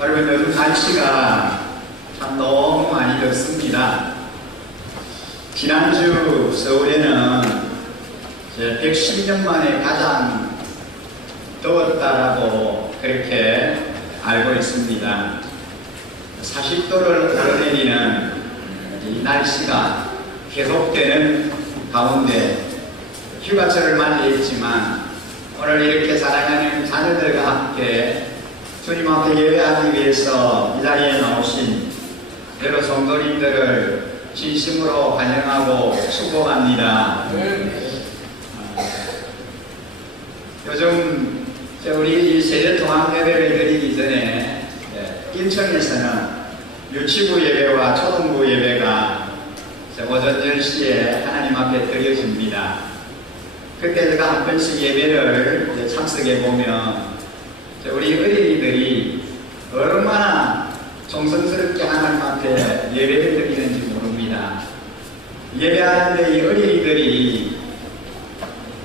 여러분, 요즘 날씨가 참 너무 많이 덥습니다. 지난주 서울에는 110년 만에 가장 더웠다라고 그렇게 알고 있습니다. 40도를 오르내리는 이 날씨가 계속되는 가운데 휴가철을 맞이했지만 오늘 이렇게 사랑하는 자녀들과 함께 주님 앞에 예배하기 위해서 이 자리에 나오신 여러 성도님들을 진심으로 환영하고 축복합니다. 요즘 우리 이 세대 통합 예배를 드리기 전에 인천에서는 유치부 예배와 초등부 예배가 오전 10시에 하나님 앞에 드려집니다. 그때 제가 한 번씩 예배를 참석해 보면 우리 어린이들이 얼마나 정성스럽게 하나님 앞에 예배를 드리는지 모릅니다. 예배하는데 이 어린이들이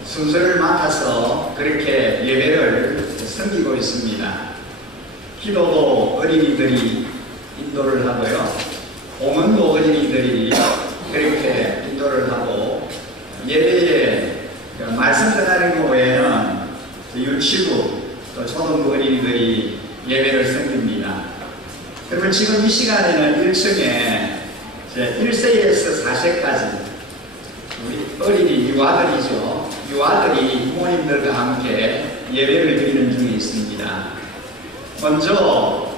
순서를 맡아서 그렇게 예배를 섬기고 있습니다. 기도도 어린이들이 인도를 하고요. 공헌도 어린이들이 그렇게 인도를 하고, 예배에 말씀 전하는 것 외에는 유치부 또 초등부 어린이들이 예배를 섬깁니다. 그러면 지금 이 시간에는 1층에 1세에서 4세까지 우리 어린이 유아들이죠. 유아들이 부모님들과 함께 예배를 드리는 중에 있습니다. 먼저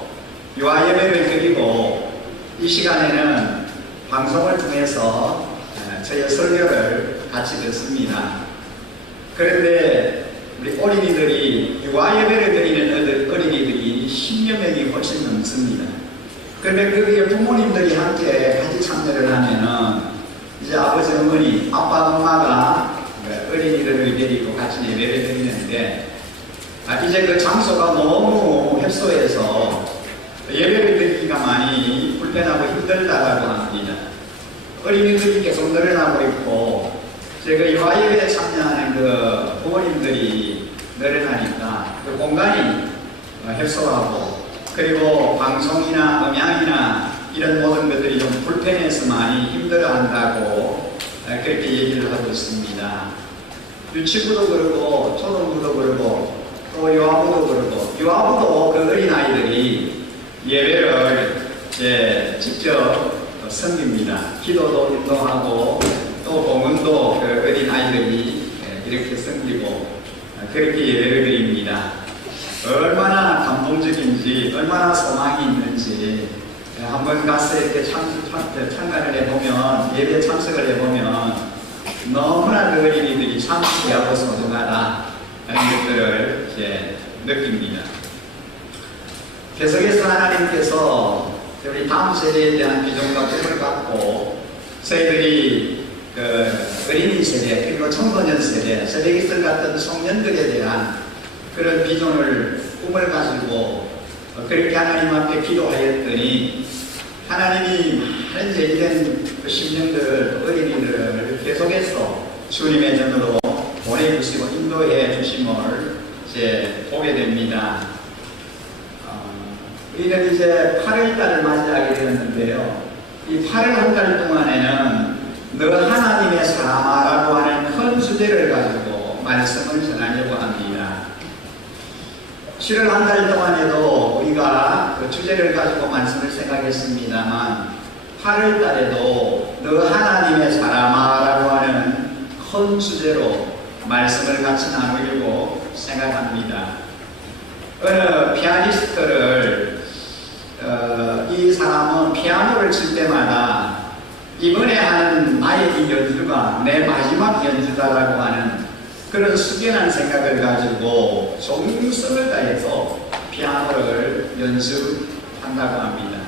유아 예배를 드리고 이 시간에는 방송을 통해서 저희 설교를 같이 듣습니다. 그런데 우리 어린이들이 유아 예배를 드리는 어린이들이 10여 명이 훨씬 넘습니다. 그런데 거기에 부모님들이 함께 같이 참여를 하면은 이제 아버지, 어머니, 아빠, 엄마가 어린이들을 데리고 같이 예배를 드리는데, 이제 그 장소가 너무 협소해서 예배를 드리기가 많이 불편하고 힘들다라고 합니다. 어린이들이 계속 늘어나고 있고, 제가 유아 예배에 참여하는 그 부모님들이 늘어나니까 그 공간이 협소하고, 그리고 방송이나 음향이나 이런 모든 것들이 좀 불편해서 많이 힘들어한다고 그렇게 얘기를 하고 있습니다. 유치부도 그러고 초등부도 그러고 또 유아부도 그러고, 유아부도 그 어린아이들이 예배를 직접 섬깁니다. 기도도 인도하고 또 공헌도 그 어린아이들이 이렇게 섬기고 그렇게 예배를 드립니다. 얼마나 감동적인지, 얼마나 소망이 있는지 한번 가서 이렇게 참관을 해보면, 예배 참석을 해보면 너무나 그 어린이들이 참 귀하고 소중하다 하는 것들을 느낍니다. 계속해서 하나님께서 우리 다음 세대에 대한 비전과 꿈을 갖고 저희들이 그 어린이 세대 그리고 청소년 세대, 세대기들 같은 청년들에 대한 그런 비전을, 꿈을 가지고 그렇게 하나님 앞에 기도하였더니 하나님이 현재 이런 그 심령들, 어린이들을 계속해서 주님의 전으로 보내주시고 인도해 주심을 보게 됩니다. 우리는 이제 8월달을 맞이하게 되었는데요. 이 8월 한 달 동안에는 너 하나님의 사람아라고 하는 큰 주제를 가지고 말씀을 전하려고 합니다. 7월 한 달 동안에도 우리가 그 주제를 가지고 말씀을 생각했습니다만 8월 달에도 너 하나님의 사람아라고 하는 큰 주제로 말씀을 같이 나누려고 생각합니다. 어느 피아니스트를 이 사람은 피아노를 칠 때마다 이번에 하는 나의 이 연주가 내 마지막 연주다라고 하는 그런 숙연한 생각을 가지고 정성을 다해서 피아노를 연습한다고 합니다.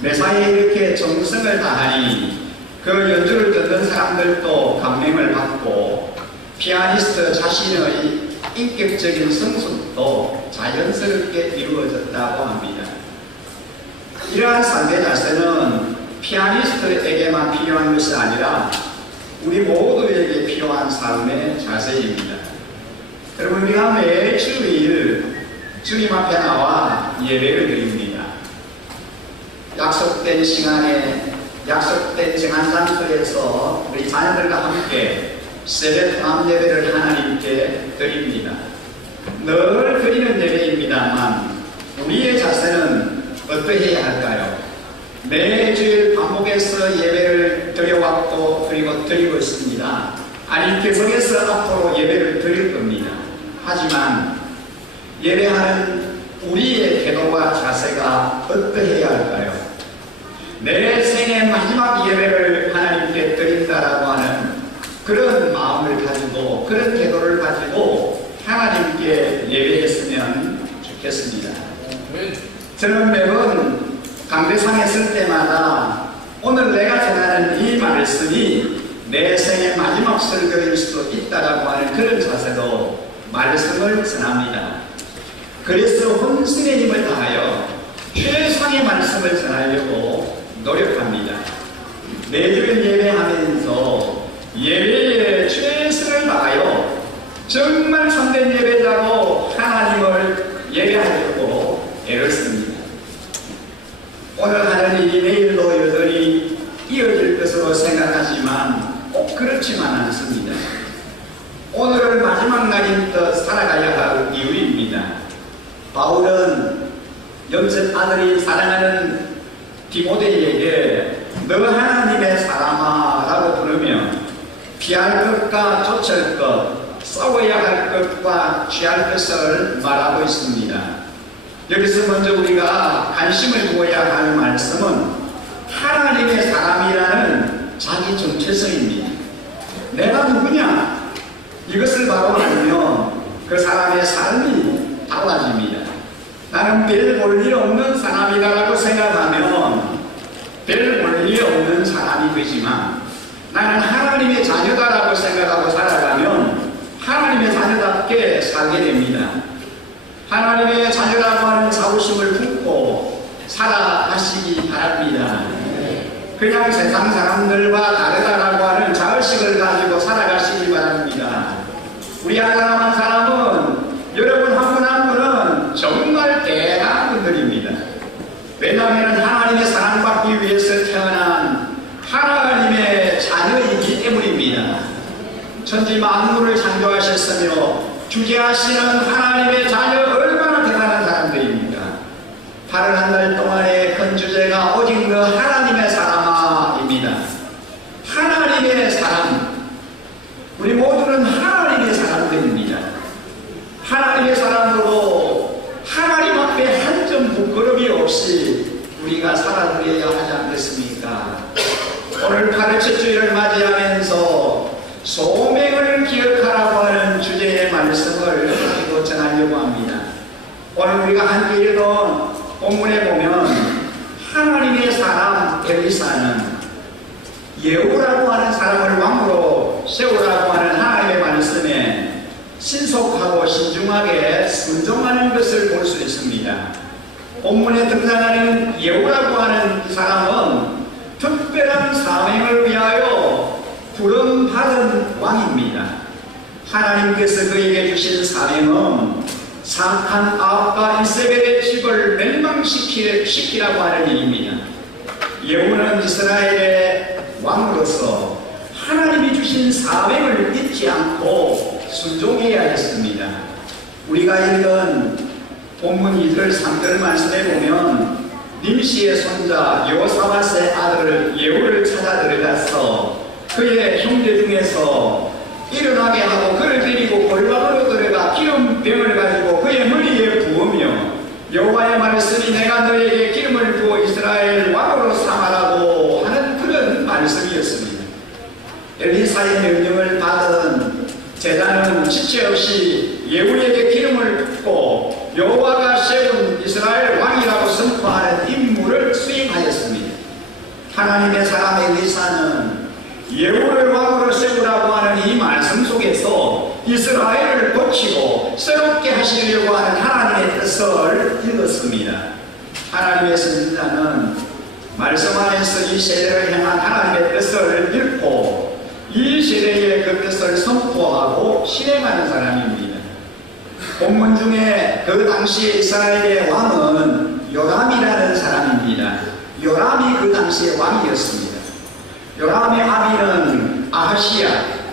매사에 이렇게 정성을 다하니 그 연주를 듣는 사람들도 감명을 받고 피아니스트 자신의 인격적인 성숙도 자연스럽게 이루어졌다고 합니다. 이러한 삶의 자세는 피아니스트에게만 필요한 것이 아니라 우리 모두에게 필요한 삶의 자세입니다. 여러분, 우리가 매주일 주님 앞에 나와 예배를 드립니다. 약속된 시간에 약속된 정한 장소에서 우리 자녀들과 함께 새벽 통합 예배를 하나님께 드립니다. 늘 드리는 예배입니다만 우리의 자세는 어떠해야 할까요? 매주일 반복해서 예배를 드려왔고 그리고 드리고 있습니다. 아니 계속해서 앞으로 예배를 드릴 겁니다. 하지만 예배하는 우리의 태도와 자세가 어떠해야 할까요? 내 생의 마지막 예배를 하나님께 드린다라고 하는 그런 마음을 가지고 그런 태도를 가지고 하나님께 예배했으면 좋겠습니다. 저는 매번 강대상에 쓸 때마다 오늘 내가 전하는 이 말씀이 내 생의 마지막 설교일 수도 있다라고 하는 그런 자세로 말씀을 전합니다. 그래서 혼신의 힘을 다하여 최상의 말씀을 전하려고 노력합니다. 매주일 예배하면서 예배에 최선을 다하여 정말 참된 예배자로 하나님을 예배하려고 애를 씁니다. 오늘 하는 일이 내일로 여전히 이어질 것으로 생각하지만 꼭 그렇지만 않습니다. 오늘을 마지막 날인 듯 살아가야 할 이유입니다. 바울은 영적 아들이 사랑하는 디모데에게 너 하나님의 사람아 라고 부르며 피할 것과 쫓을 것, 싸워야 할 것과 취할 것을 말하고 있습니다. 여기서 먼저 우리가 관심을 두어야 할 말씀은 하나님의 사람이라는 자기 정체성입니다. 내가 누구냐? 이것을 바로 알면 그 사람의 삶이 달라집니다. 나는 별 볼 일 없는 사람이다라고 생각하면 별 볼 일 없는 사람이 되지만 나는 하나님의 자녀다라고 생각하고 살아가면 하나님의 자녀답게 살게 됩니다. 하나님의 자녀라고 하는 자부심을 품고 살아가시기 바랍니다. 그냥 세상 사람들과 다르다라고 하는 자의식을 가지고 살아가시기 바랍니다. 우리 한 사람 한 사람은 여러분 한 분 한 분은 정말 대단한 분들입니다. 왜냐하면 하나님의 사랑받기 위해서 태어난 하나님의 자녀이기 때문입니다. 천지 만물을 창조하셨으며 주재하시는 하나님의 자녀 얼마나 대단한 사람들입니까? 다른 한 달 동안의 큰 주제가 오직 너 하나님의 사람아입니다. 하나님의 사람. 우리 모두는 하나님의 사람들입니다. 하나님의 사람으로 하나님 앞에 한 점 부끄러움이 없이 우리가 살아드려야 하지 않겠습니까? 오늘 가르쳐주일을 맞이하면서 소명을 기억하라고 하는 주제의 말씀을 가지고 전하려고 합니다. 오늘 우리가 함께 읽은 본문에 보면 하나님의 사람 엘리사는 예후라고 하는 사람을 왕으로 세우라고 하는 하나님의 말씀에 신속하고 신중하게 순종하는 것을 볼 수 있습니다. 본문에 등장하는 예후라고 하는 이 사람은 특별한 사명을 위하여 부름받은 왕입니다. 하나님께서 그에게 주신 사명은 상한 아합과 이세벨의 집을 멸망시키라고 하는 일입니다. 예후는 이스라엘의 왕으로서 하나님이 주신 사명을 잊지 않고 순종해야 했습니다. 우리가 읽은 본문 2절 3절 말씀에 보면 님시의 손자 여호사밧의 아들 예후를 찾아 들어가서 그의 형제 중에서 일어나게 하고 그를 데리고 골방으로 들어가 기름병을 가지고 그의 머리에 부으며 여호와의 말씀이 내가 너에게 기름을 부어 이스라엘 왕으로 삼아라고 하는 그런 말씀이었습니다. 엘리사의 명령을 받은 제자는 지체 없이 예후에게 기름을 붓고 여호와가 세운 이스라엘 왕이라고 선포하는 임무를 수행하였습니다. 하나님의 사람 엘리사는 예후를 왕으로 세우라고 하는 이 말씀 속에서 이스라엘을 고치고 새롭게 하시려고 하는 하나님의 뜻을 읽었습니다. 하나님의 선지자는 말씀 안에서 이 세대를 향한 하나님의 뜻을 읽고 이 세대의 그 뜻을 선포하고 실행하는 사람입니다. 본문 중에 그 당시 이스라엘의 왕은 요람이라는 사람입니다. 요람이 그 당시의 왕이었습니다. 요람의 아비는 아하시야,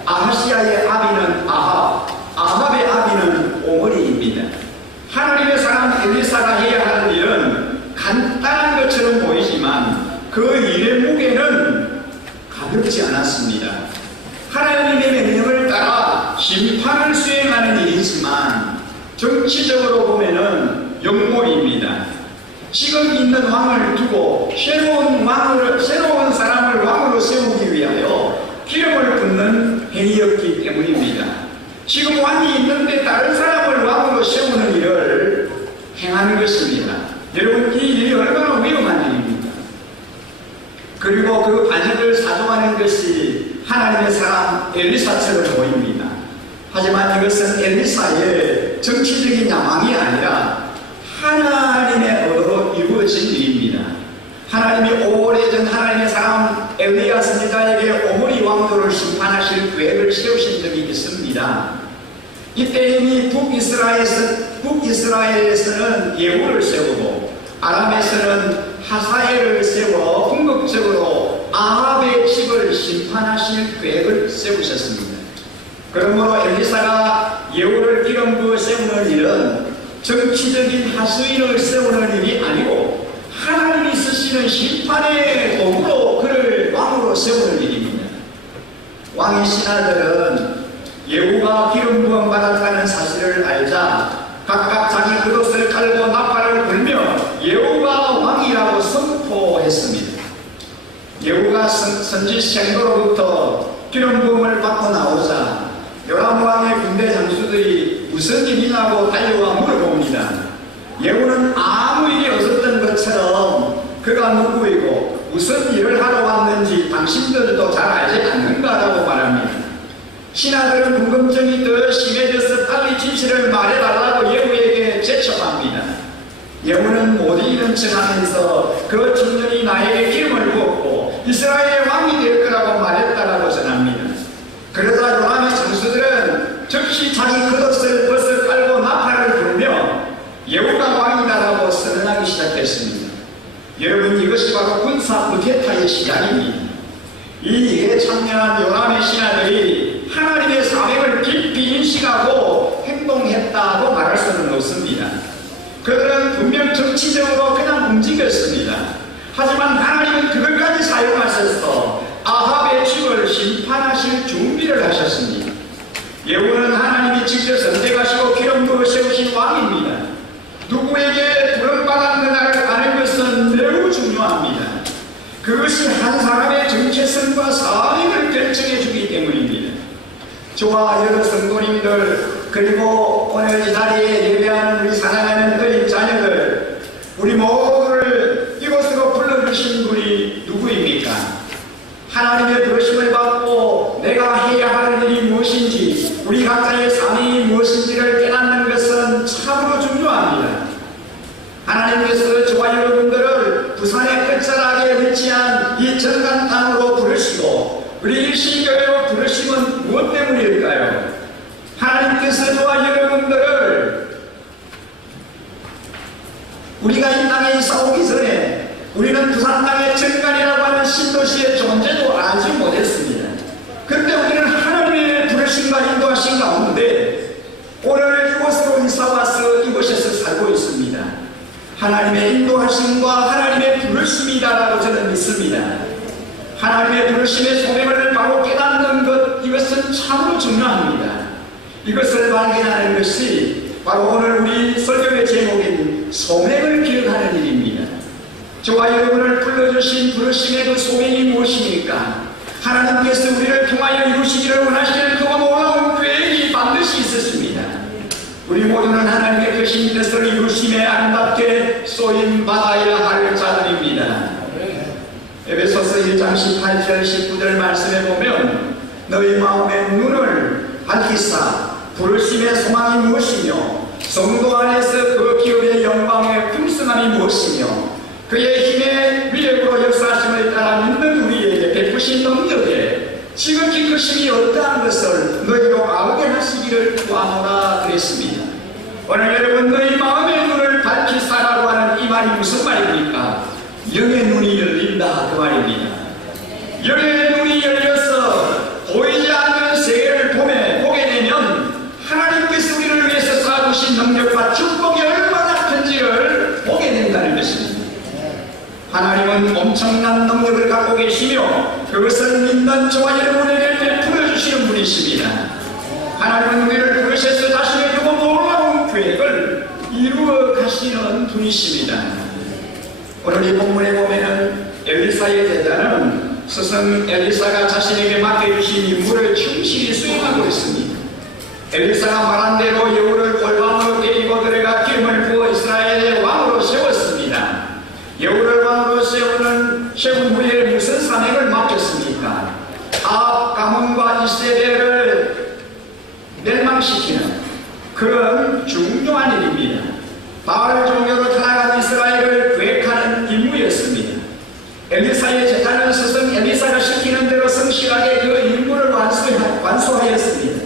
아하시야의 아비는 아합, 아합의 아비는 오므리입니다. 하나님의 사람 엘리사가 해야 하는 일은 간단한 것처럼 보이지만 그 일의 무게는 가볍지 않았습니다. 하나님의 명령을 따라 심판을 수행하는 일이지만 정치적으로 보면은 역모입니다. 지금 있는 왕을 두고 새로운 사람을 왕으로 세우기 위하여 기름을 붓는 행위였기 때문입니다. 지금 왕이 있는데 다른 사람을 왕으로 세우는 일을 행하는 것입니다. 여러분, 이 일이 얼마나 위험한 일입니까? 그리고 그 반역을 사정하는 것이 하나님의 사람 엘리사처럼 보입니다. 하지만 이것은 엘리사의 정치적인 야망이 아니라 하나님의 의도로 이루어진 일입니다. 하나님이 오래전 하나님의 사람 엘리야 선지자에게 오므리 왕조를 심판하실 계획을 세우신 적이 있습니다. 이때 이미 북이스라엘에서는 예후를 세우고 아람에서는 하사엘을 세워 궁극적으로 아합의 집을 심판하실 계획을 세우셨습니다. 그러므로 엘리사가 예후를 기름 부어 세우는 일은 정치적인 하수인을 세우는 일이 아니고 하나님이 쓰시는 심판의 도구로 그를 왕으로 세우는 일입니다. 왕의 신하들은 예후가 기름 부음 받았다는 사실을 알자 각각 자기 그릇을 깔고 나팔을 불며 예후가 왕이라고 선포했습니다. 예후가 선지 생도로부터 기름 부음을 받고 나오자 요람 왕의 군대 장수들이 무슨 일이냐고 달려와 물어봅니다. 예후는 아무 일이 없었던 것처럼 그가 누구이고 무슨 일을 하러 왔는지 당신들도 잘 알지 않는가라고 말합니다. 신하들은 궁금증이 더 심해져서 빨리 진실을 말해달라고 예후에게 제청합니다. 예후는 못 이기는 척하면서 그 청년이 나에게 기름을 부었고 이스라엘의 왕이 될 거라고 말했다라고 전합니다. 그러자 요람의 장수들은 즉시 자기 겉옷을 벗어 깔고 나팔을 불며 예후가 왕이다라고 선언하기 시작했습니다. 여러분, 이것이 바로 군사 쿠데타의 시작입니다. 이 일에 참여한 요람의 신하들이 하나님의 사명을 깊이 인식하고 행동했다고 말할 수는 없습니다. 그들은 분명 정치적으로 그냥 움직였습니다. 하지만 하나님은 그것까지 사용하셔서 아합의 집을 심판하실 준비를 하셨습니다. 예후는 하나님이 직접 선택하시고 기름 부어 세우신 왕입니다. 누구에게 부름받았느냐를 아는 것은 매우 중요합니다. 그것이 한 사람의 정체성과 사명을 결정해 주기 때문입니다. 저와 여러 성도님들, 그리고 오늘 이 자리에 예배하는 우리 사랑하는 어린 자녀들, 우리 모두를 이곳으로 불러주신 분이 누구입니까? 하나님의 부르심을 받고 내가 해야 할 일이 무엇인지, 우리 각자의 사명이 무엇인지를 깨닫는 것은 참으로 중요합니다. 하나님께서 저와 여러분들을 부산의 끝자락에 위치한 이 정간 땅으로 부르시고 우리 일신교회로 부르심은 무엇 때문일까요? 하나님께서 저와 여러분들을 우리가 이 땅에 이사 오기 전에 우리는 부산 땅의 정간이라고 하는 신도시의 존재도 알지 못했습니다. 그런데 우리는 하나님의 부르심과 인도하신 가운데 오늘 이곳으로 이사 와서 이곳에서 살고 있습니다. 하나님의 인도하심과 하나님의 부르심이다라고 저는 믿습니다. 하나님의 부르심의 소명을 바로 깨닫는 것, 이것은 참으로 중요합니다. 이것을 발견하는 것이 바로 오늘 우리 설교의 제목인 소명을 기억하는 일입니다. 저와 여러분을 불러주신 부르심의 그 소명이 무엇입니까? 하나님께서 우리를 통하여 이루시기를 원하시는 그 놀라운 계획이 반드시 있었습니다. 우리 모두는 하나님의 크신 뜻을 이루심에 아름답게 쏘임받아야 할 자들입니다. 에베소서 1장 18절 19절 말씀에 보면 너희 마음의 눈을 밝히사 부르심의 소망이 무엇이며 성도 안에서 그 기업의 영광의 풍성함이 무엇이며 그의 힘의 위력으로 역사하심을 따라 믿는 우리에게 베푸신 능력에 지극히 크심이 어떠한 것을 너희로 알게 하시기를 구하노라 그랬습니다. 오늘 여러분 너희 마음의 눈을 밝히사라고 하는 이 말이 무슨 말입니까? 영의 눈이 열린다 그 말입니다. 영의 눈이 열려서 보이지 않는 세계를 보게 되면 하나님께서 우리를 위해서 쌓아두신 능력과 축복이 얼마나 큰지를 보게 된다는 것입니다. 하나님은 엄청난 능력을 갖고 계시며 그것을 믿는 저와 여러분에게 베풀어 주시는 분이십니다. 하나님은 우리를 부르셔서 자신의 그 놀라운 계획을 이루어 가시는 분이십니다. 오늘 이 본문에 보면은 엘리사의 제자는 스승 엘리사가 자신에게 맡겨주신 임무를 충실히 수행하고 있습니다. 엘리사가 말한 대로 여우를 골방으로 데리고 들어가 기름을 부어 이스라엘의 왕으로 세웠습니다. 여우를 왕으로 세운 후에 무슨 사명을 맡겼습니까? 아합 가문과 이세벨을 멸망시키는 그런 중요한 일입니다. 바알 종교로 타락한 이스라엘을 구획하는 임무였습니다. 엘리사의 제자는 스승 엘리사가 시키는 대로 성실하게 그 임무를 완수하였습니다.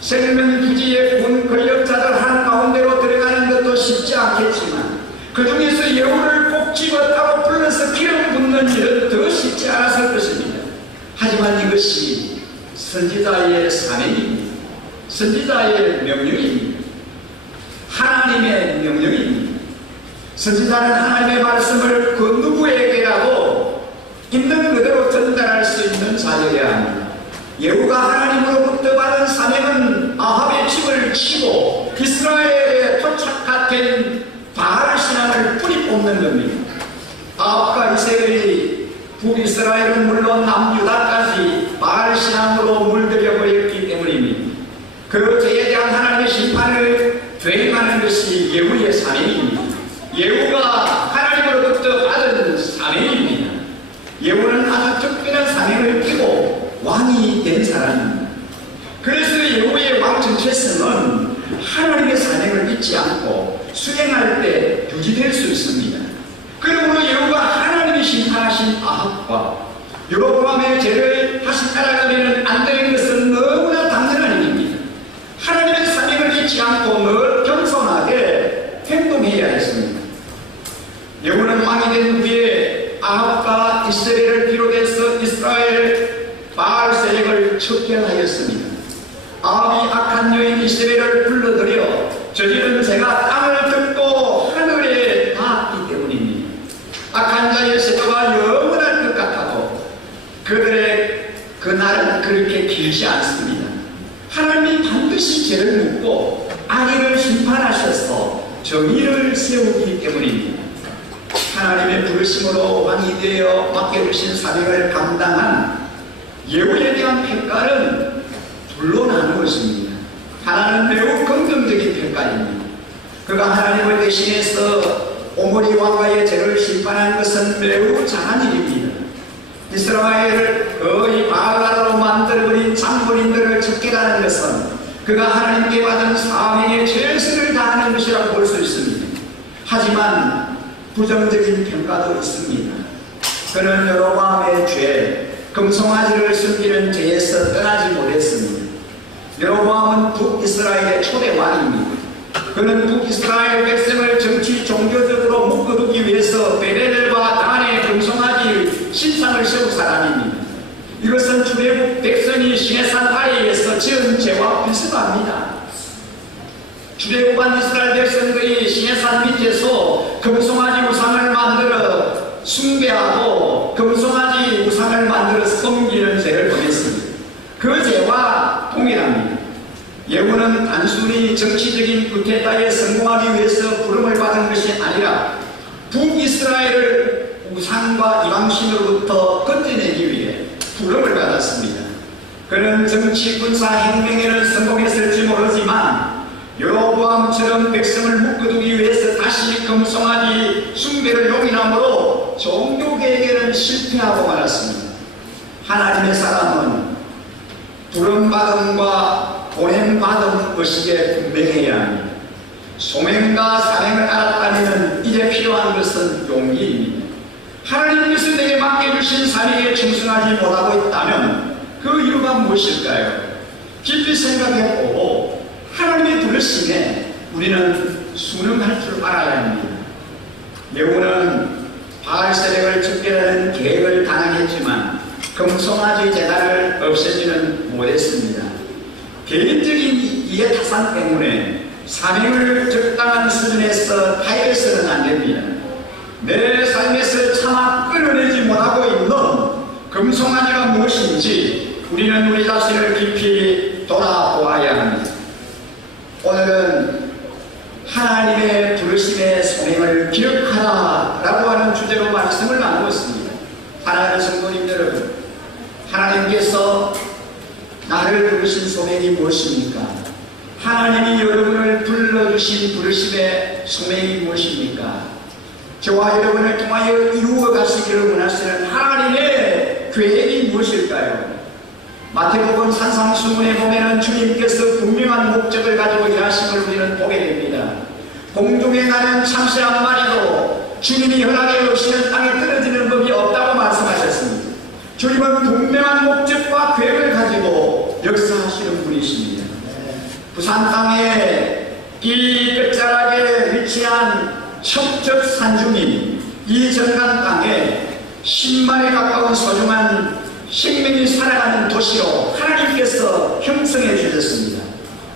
생명부지의 군 권력자들 한가운데로 들어가는 것도 쉽지 않겠지만 그 중에서 여우를 꼭 집었다고 불러서 기름 붓는 일은 더 쉽지 않았을 것입니다. 하지만 이것이 선지자의 사명입니다. 선지자의 명령입니다. 하나님의 명령입니다. 선지자는 하나님의 말씀을 그 누구에게라도 있는 그대로 전달할 수 있는 자여야 합니다. 여우가 하나님으로부터 받은 사명은 아합의 집을 치고 이스라엘에 토착화된 바알 신앙을 뿌리 뽑는 겁니다. 아합과 이세벨이 북이스라엘은 물론 남유다까지 바알 신앙으로 물들여 버렸기 때문입니다. 그 죄에 대한 하나님의 심판을 대행하는 것이 예후의 사명입니다. 예후가 하나님으로부터 받은 사명입니다. 예후는 아주 특별한 사명을 띠고 왕이 된 사람입니다. 그래서 예후의 왕 정체성은 하나님의 사명을 잊지 않고 수행할 때 유지될 수 있습니다. 그러므로 예후가 하나님이 심판하신 아합과 여로보암의 죄를 다시 따라가면 안 되는 것은 너무나 당연한 일입니다. 하나님의 사명을 잊지 않고 늘 겸손하게 행동해야 했습니다. 여호는 왕이 된 후에 아합과 이스라엘을 비롯해서 이스라엘 바알 세력을 척결하였습니다. 아합이 악한 여인 이스라엘을 불러들여 저지른 죄가 땅을 덮고 하늘에 닿았기 때문입니다. 악한 자의 세도가 영원할 것 같아도 그들의 그날은 그렇게 길지 않습니다. 하나님이 반드시 죄를 묻고 악인을 심판하셔서 정의를 세우기 때문입니다. 하나님의 부르심으로 왕이 되어 맡겨주신 사명을 감당한 예후에 대한 평가는 둘로 나누어집니다. 하나는 매우 긍정적인 평가입니다. 그가 하나님을 대신해서 오므리 왕과의 죄를 심판한 것은 매우 잘한 일입니다. 이스라엘을 거의 바알로 만들어버린 장본인들을 척결하는 것은 그가 하나님께 받은 사명의 최선을 다하는 것이라고 볼 수 있습니다. 하지만 부정적인 평가도 있습니다. 그는 여로보암의 죄, 금송아지를 숨기는 죄에서 떠나지 못했습니다. 여로보암은 북이스라엘의 초대 왕입니다. 그는 북이스라엘 백성을 정치 종교적으로 묶어두기 위해서 베델과 단의 금송아지 신상을 세운 사람입니다. 이것은 주대국 백성이 시내산 아래에서 지은 죄와 비슷합니다. 주대국한 이스라엘 백성들이 시내산 밑에서 금송아지 우상을 만들어 숭배하고 금송아지 우상을 만들어 섬기는 죄를 범했습니다. 그 죄와 동일합니다. 예후는 단순히 정치적인 쿠데타에 성공하기 위해서 부름을 받은 것이 아니라 북이스라엘을 우상과 이방신으로부터 건져내기 위해 부름을 받았습니다. 그는 정치 군사 행명에는 성공했을지 모르지만 여로보암처럼 백성을 묶어두기 위해서 다시 금송아지 숭배를 용인함으로 종교개혁에는 실패하고 말았습니다. 하나님의 사람은 부름받음과 보냄받음 의식에 분명해야 합니다. 소명과 사명을 알았다면 이제 필요한 것은 용기입니다. 하나님께서 내게 맡겨주신 사명에 충성하지 못하고 있다면 그 이유가 무엇일까요? 깊이 생각해보고 하나님의 부르심에 우리는 순응할 줄 알아야 합니다. 여우는 바알세력을 척결하는 계획을 단행했지만 금송아지 제단을 없애지는 못했습니다. 개인적인 이해타산 때문에 사명을 적당한 수준에서 타협해서는 안 됩니다. 내 삶에서 차마 끌어내지 못하고 있는 금송아지가 무엇인지 우리는 우리 자신을 깊이 돌아보아야 합니다. 오늘은 하나님의 부르심의 소명을 기억하라라고 하는 주제로 말씀을 나누었습니다. 사랑하는 성도님 여러분, 하나님께서 나를 부르신 소명이 무엇입니까? 하나님이 여러분을 불러주신 부르심의 소명이 무엇입니까? 저와 여러분을 통하여 이루어 가시기를 원하시는 하나님의 계획이 무엇일까요? 마태복음 산상수훈에 보면은 주님께서 분명한 목적을 가지고 일하심을 우리는 보게 됩니다. 공중에 나는 참새 한 마리도 주님이 허락이 없이는 땅에 떨어지는 법이 없다고 말씀하셨습니다. 주님은 분명한 목적과 계획을 가지고 역사하시는 분이십니다. 부산 땅에 이 끝자락에 위치한 척적 산중인 이 전간 땅에 10만에 가까운 소중한 생명이 살아가는 도시로 하나님께서 형성해 주셨습니다.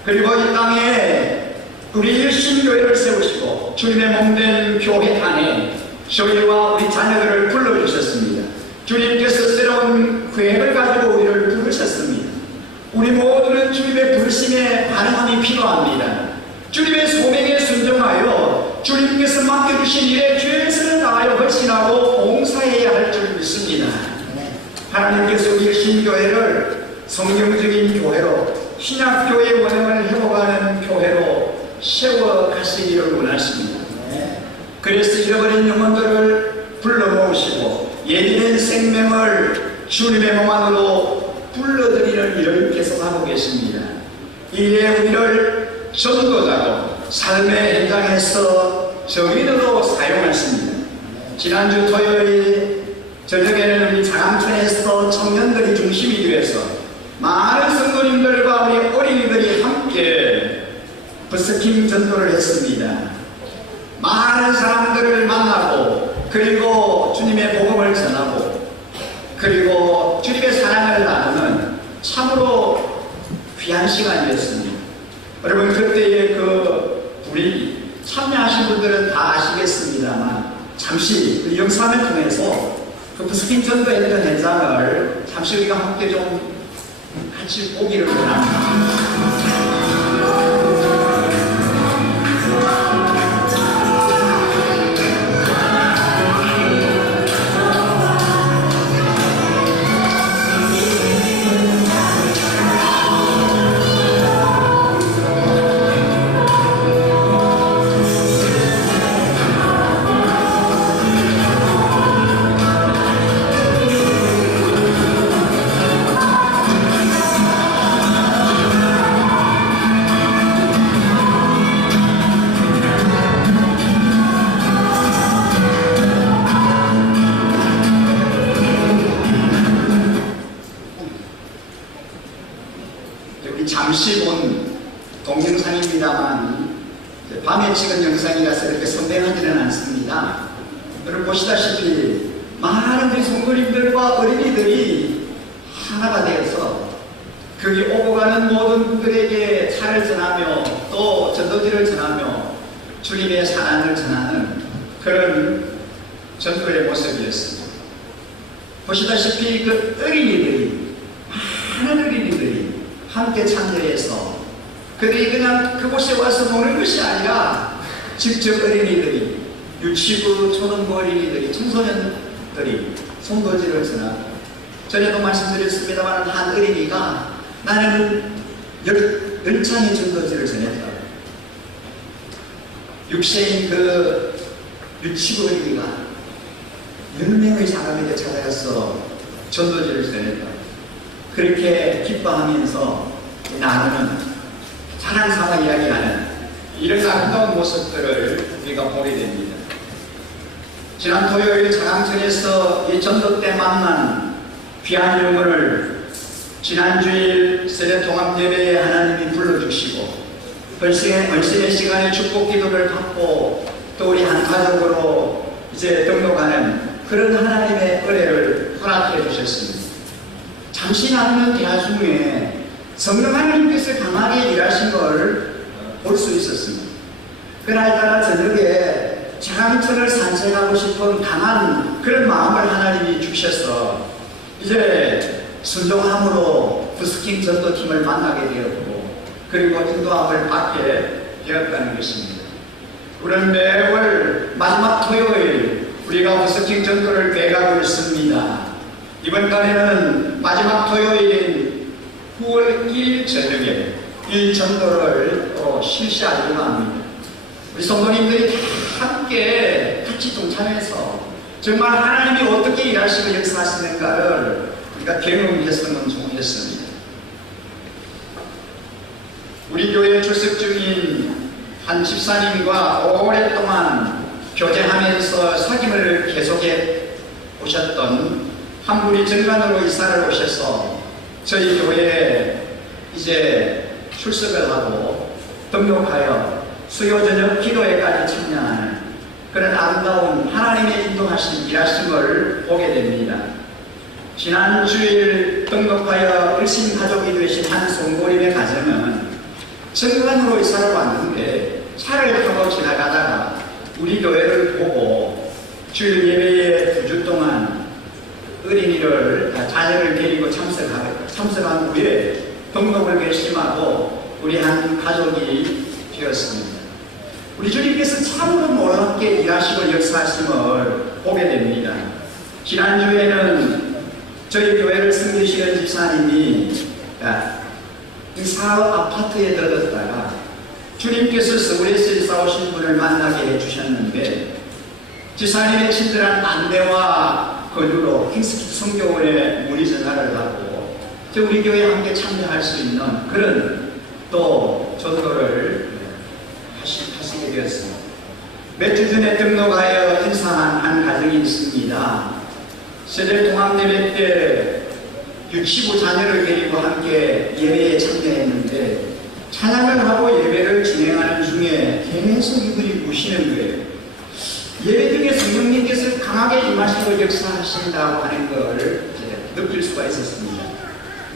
그리고 이 땅에 우리 신교회를 세우시고 주님의 몸된 교회 안에 저희와 우리 자녀들을 불러주셨습니다. 주님께서 새로운 계획을 가지고 우리를 부르셨습니다. 우리 모두는 주님의 부르심에 반응함이 필요합니다. 주님의 소명에 순종하여 주님께서 맡겨주신 일에 최선을 다하여 헌신하고 봉사해야 할 줄 믿습니다. 하나님께서 우리 신교회를 성경적인 교회로 신약교회의 원형을 회복하는 교회로 세워 가시기를 원하십니다. 그래서 잃어버린 영혼들을 불러 모으시고 예비된 생명을 주님의 몸 안으로 불러들이는 일을 계속하고 계십니다. 이에 우리를 전도자로 삶의 현장에서 정인으로 사용하십니다. 지난주 토요일 저녁에는 우리 장암천에서 청년들이 중심이 되어서 많은 성도님들과 우리 어린이들이 함께 버스킹 전도를 했습니다. 많은 사람들을 만나고 그리고 주님의 복음을 전하고 그리고 주님의 사랑을 나누는 참으로 귀한 시간이었습니다. 여러분 그때의 그 우리 참여하신 분들은 다 아시겠습니다만 잠시 그 영상을 통해서 그 버스킹 전도했던 현장을 잠시 우리가 함께 좀 같이 보기를 원합니다. 잠시 본 동영상입니다만 밤에 찍은 영상이라서 이렇게 선명하지는 않습니다. 여러분 보시다시피 많은 우리 성도님들과 어린이들이 하나가 되어서 거기 오고 가는 모든 분들에게 차를 전하며 또 전도지를 전하며 주님의 사랑을 전하는 그런 전도의 모습이었습니다. 보시다시피 그 어린이들이 많은 어린이들이 함께 참여해서 그들이 그냥 그곳에 와서 노는 것이 아니라 직접 어린이들이 유치부, 초등부 어린이들이, 청소년들이 송도지를 전하고 전에도 말씀드렸습니다만 한 어린이가 나는 10장의 전도지를 전했다. 6세인 그 유치부 어린이가 10명의 사람에게 찾아가서 전도지를 전했다. 그렇게 기뻐하면서 나누는 사랑 삼아 이야기하는 이런 아름다운 모습들을 우리가 보게 됩니다. 지난 토요일 장암천에서 이 전도 때 만난 귀한 영혼을 지난주일 세례 통합 예배에 하나님이 불러주시고 헌신의 시간에 축복 기도를 받고 또 우리 한 가족으로 이제 등록하는 그런 하나님의 은혜를 허락해 주셨습니다. 잠시 나누는 대화 중에 성령 하나님께서 강하게 일하신 걸 볼 수 있었습니다. 그날따라 저녁에 장항천을 산책하고 싶은 강한 그런 마음을 하나님이 주셔서 이제 순종함으로 부스킹 전도팀을 만나게 되었고 그리고 인도함을 받게 되었다는 것입니다. 우리는 매월 마지막 토요일 우리가 부스킹 전도를 배가고 있습니다. 이번 달에는 마지막 토요일인 9월 1일 저녁에 이 전도를 또 실시하려고 합니다. 우리 성도님들이 다 함께 같이 동참해서 정말 하나님이 어떻게 일하시고 역사하시는가를 우리가 경험했으면 좋겠습니다. 우리 교회에 출석 중인 한 집사님과 오랫동안 교제하면서 사귐을 계속해 오셨던 한 분이 정관으로 이사를 오셔서 저희 교회에 이제 출석을 하고 등록하여 수요 저녁 기도회까지 참여하는 그런 아름다운 하나님의 인도하신 일하심을 보게 됩니다. 지난 주일 등록하여 일신 가족이 되신 한 송고림의 가정은 정관으로 이사를 왔는데 차를 타고 지나가다가 우리 교회를 보고 주일 예배에 2주 동안 어린이를 자녀를 데리고 참석한 후에 등록을 결심하고 우리 한 가족이 되었습니다. 우리 주님께서 참으로 놀랍게 일하시고 역사하심을 보게 됩니다. 지난주에는 저희 교회를 섬기시는 집사님이 이 사업 아파트에 들어갔다가 주님께서 서울에서 이사 오신 분을 만나게 해주셨는데 집사님의 친절한 안내와 권유로 킹스키트 성교원에 문의 전화를 하고 우리 교회에 함께 참여할 수 있는 그런 또 전도를 하시게 되었습니다. 몇 주 전에 등록하여 인사한 한 가정이 있습니다. 세대 통합 예배 때 유치부 자녀를 데리고 함께 예배에 참여했는데 찬양을 하고 예배를 진행하는 중에 계속 이들이 우시는 거예요. 예배 중에 성령님께서 강하게 임하시고 역사하신다고 하는 것을 느낄 수가 있었습니다.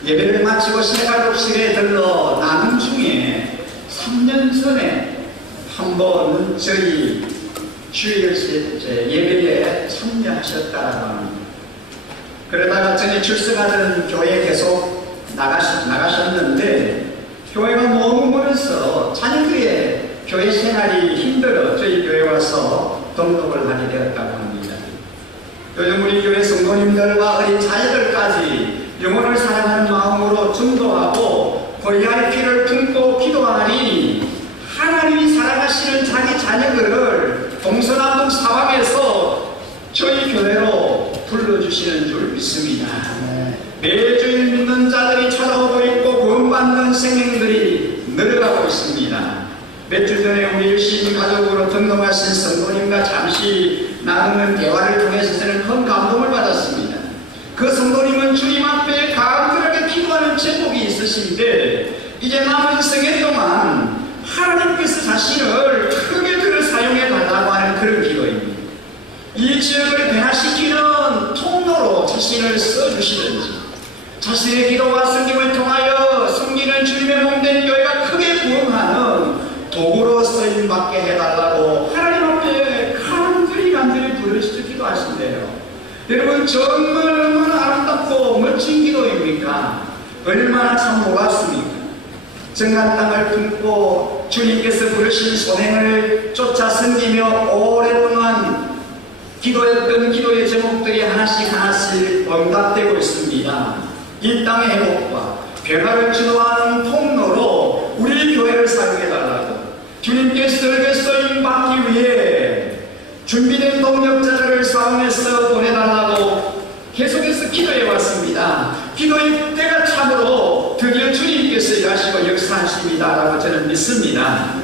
예배를 마치고 새가족실에 들러 나눈 중에 3년 전에 한번 저희 주일 예배에 참여하셨다고 합니다. 그러다가 전에 출석하던 교회에 계속 나가셨는데 교회가 너무 멀어서 자녀들의 교회 생활이 힘들어 저희 교회에 와서 등록을 하게 되었다고 합니다. 요즘 우리 교회 성도님들과 어린 자녀들까지 영혼을 사랑하는 마음으로 전도하고 고리아의 피를 품고 기도하니 하나님이 사랑하시는 자기 자녀들을 동서남북 사방에서 저희 교회로 불러주시는 줄 믿습니다. 매주일 믿는 자들이 찾아오고 있고 구원받는 생명들이 늘어가고 있습니다. 몇 주 전에 우리 일신 가족으로 등록하신 성도님과 잠시 나누는 대화를 통해서 저는 큰 감동을 받았습니다. 그 성도님은 주님 앞에 간절하게 기도하는 제목이 있으신데 이제 남은 생애 동안 하나님께서 자신을 크게 들어 사용해 달라고 하는 그런 기도입니다. 이 지역을 변화시키는 통로로 자신을 써주시든지 자신의 기도와 성김을 통하여 섬기는 주님의 몸된 교회가 크게 부흥하는 도구로 쓰임받게 해달라고 하나님 앞에 간절히 부르짖어 기도하신대요. 여러분 정말 얼마나 아름답고 멋진 기도입니까? 얼마나 참 고맙습니까? 정한 땅을 품고 주님께서 부르신 소행을 쫓아 섬기며 오랫동안 기도했던 기도의 제목들이 하나씩 응답되고 있습니다. 이 땅의 회복과 변화를 주도하는 통로로 우리 교회를 사용해달라고 주님께서 쓰임 받기 위해 준비된 동력자들을 사원에서 보내달라고 계속해서 기도해 왔습니다. 기도의 때가 참으로 드디어 주님께서 일하시고 역사하십니다라고 저는 믿습니다.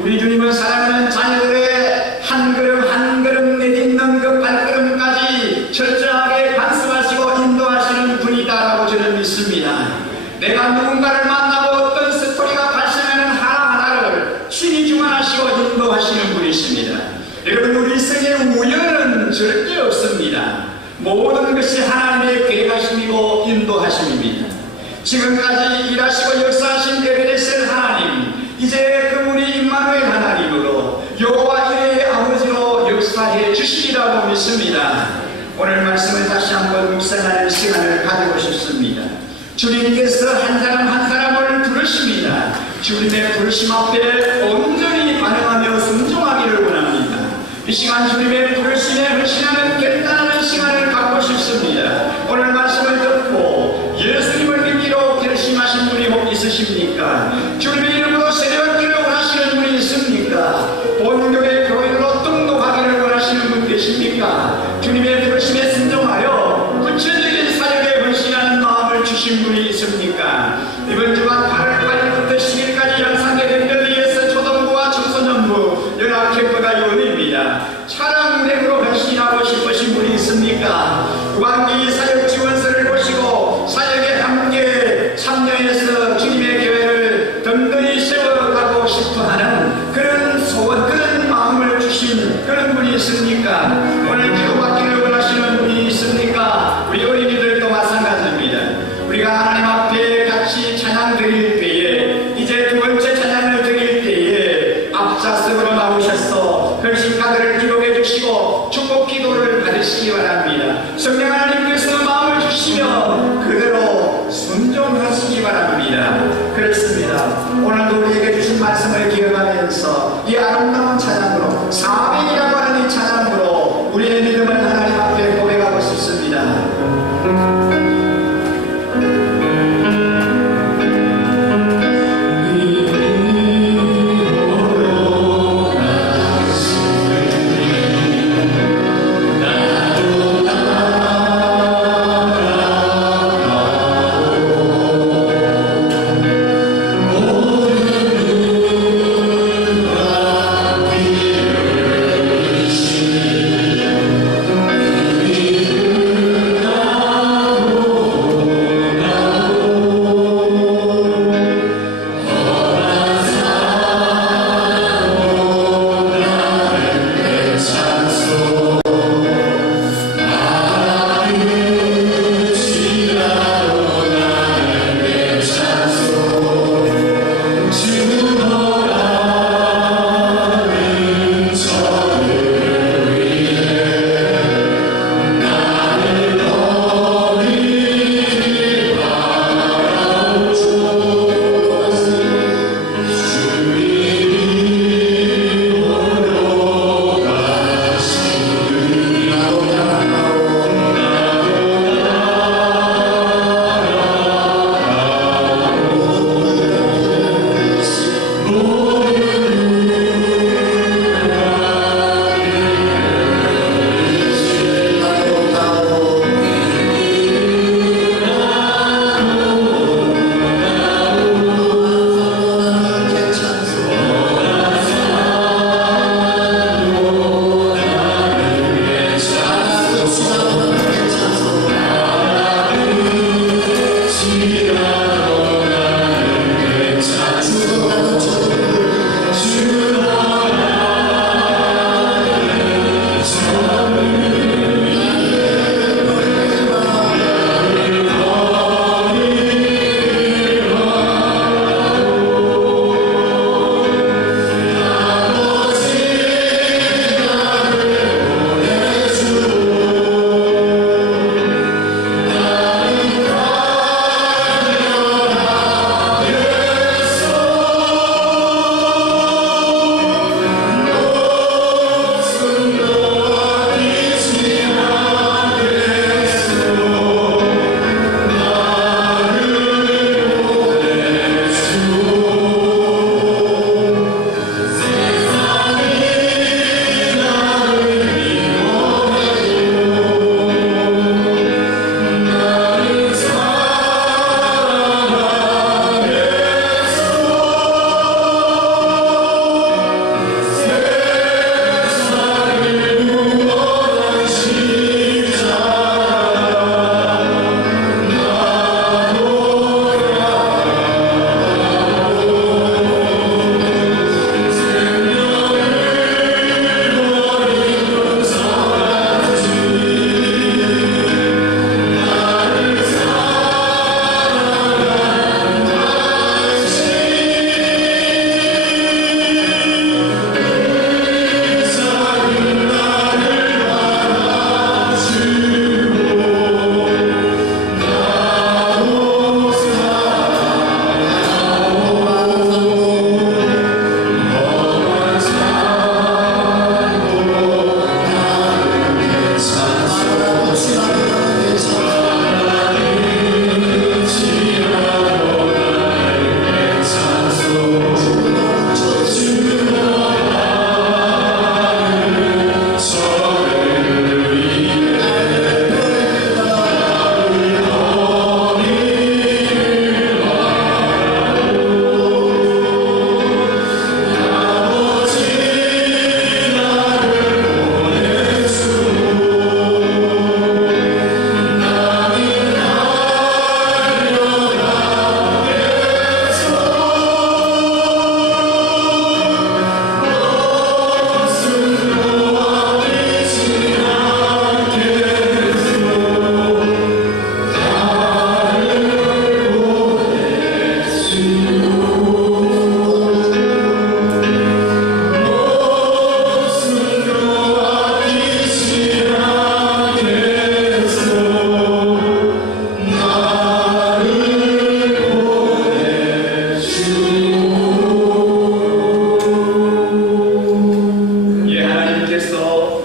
우리 주님은 사랑하는 자녀들의 한 걸음 한 걸음 내딛는 그 발걸음까지 철저하게 관습하시고 인도하시는 분이다라고 저는 믿습니다. 내가 누군가를 만나고 어떤 스토리가 발생하는 하나하나를 인생의 우연은 절대 없습니다. 모든 것이 하나님의 계획하심이고 인도하심입니다. 지금까지 일하시고 역사하신 에베네셀 하나님, 이제 그분이 임마누엘 하나님으로 여호와 이레의 아버지로 역사해 주시리라고 믿습니다. 오늘 말씀을 다시 한번 묵상하는 시간을 가지고 싶습니다. 주님께서 한 사람 한 사람을 부르십니다. 주님의 부르심 앞에 온전히 반응하며 순종하기를 원합니다. 이 시간 주님의 부르심에 헌신하는 결단하는 시간을 갖고 싶습니다. 오늘 말씀을 듣고 예수님을 믿기로 결심하신 분이 혹 있으십니까? 주님의 이름으로 세례받기를 원하시는 분이 있습니까? 본교회 교회로 등록하기를 원하시는 분 계십니까? 주님의 부르심에 순종하여 구체적인 사역에 헌신하는 마음을 주신 분이 있습니까? 이번 주간 8월 8일부터 10일까지 양산대 백별리에서 초등부와 청소년부 연합 캠프가 열립니다. 차량 운행으로 헌신하고 싶으신 분이 있습니까? 구강기 사역 지원서를 보시고 사역에 함께 참여해서 주님의 교회를 든든히 세워가고 싶어하는 그런 소원, 그런 마음을 주신 그런 분이 있습니까? 오늘 기도받기를 원하시는 분이 있습니까? 우리 어린이들도 마찬가지입니다. 우리가 하나님 앞에 같이 찬양 드릴 때에, 이제 두 번째 찬양을 드릴 때에 앞좌석으로 나오셔서 결심카드를 기록해 주시고 축복 기도를 받으시기 바랍니다. 성령 하나님께서 마음을 주시면 그대로 순종하시기 바랍니다. 그렇습니다. 오늘도 우리에게 주신 말씀을 기억하면서 이 아름다운 찬양으로, 400이라고 하는 이 찬양으로 우리의 믿음을 하나님 앞에 고백하고 싶습니다.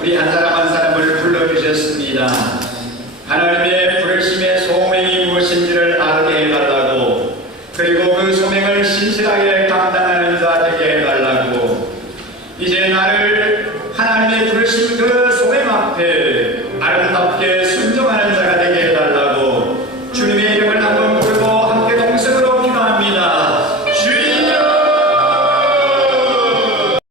우리 한 사람 한 사람을 불러주셨습니다. 하나님의 부르심의 소명이 무엇인지를 알게 해달라고, 그리고 그 소명을 신실하게 감당하는 자 되게 해달라고, 이제 나를 하나님의 부르심 그 소명 앞에 아름답게